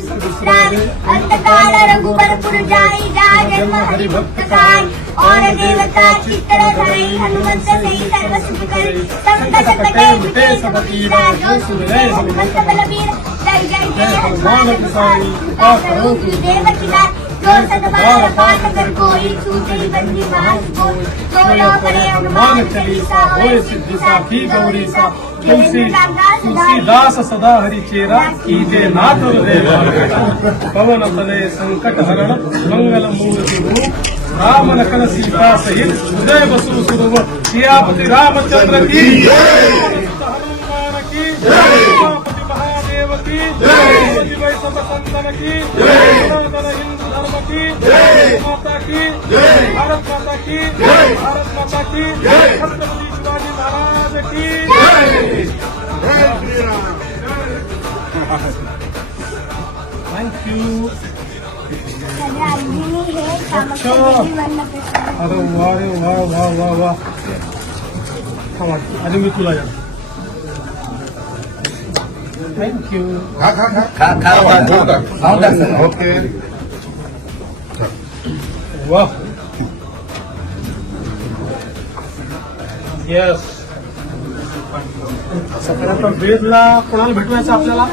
विश्राम अंतकाल रघुबरपुर जाई जा जन्म हरि भक्त काय और देवता चित्र धरि हनुमंत सही सर्व सुख करी संकट कटे मिटे सब पीरा जो सुमिरै हनुमंत बलबीर जय जय जय हनुमान गोसाई कृपा करो गुरुदेव की नाथ जो सतबार पाठ कर कोई छूटे बंदी मास कोई जो लो करे हनुमान चालीसा होय सिद्धि साखी गौरी सा तुलसीदास सदा हरि चेरा कीजे नाथ पवन तले संकट हरण मंगल मूर्ति भूप राम लखन सीता सहित उदय बसु सुरव सियापति रामचंद्र की हनुमान की उमापति महादेव की शिव संतन की सनातन हिंदू धर्म की माता की भारत माता की भारत माता की छत्रपति शिवाजी महाराज की थैंक यू। अच्छा अरे वाह रे वाह वाह वाह वाह अजून मी तुला जा थँक यू ओके वाह येस सगळ्यात बेसला कोणाला भेटवायचं आपल्याला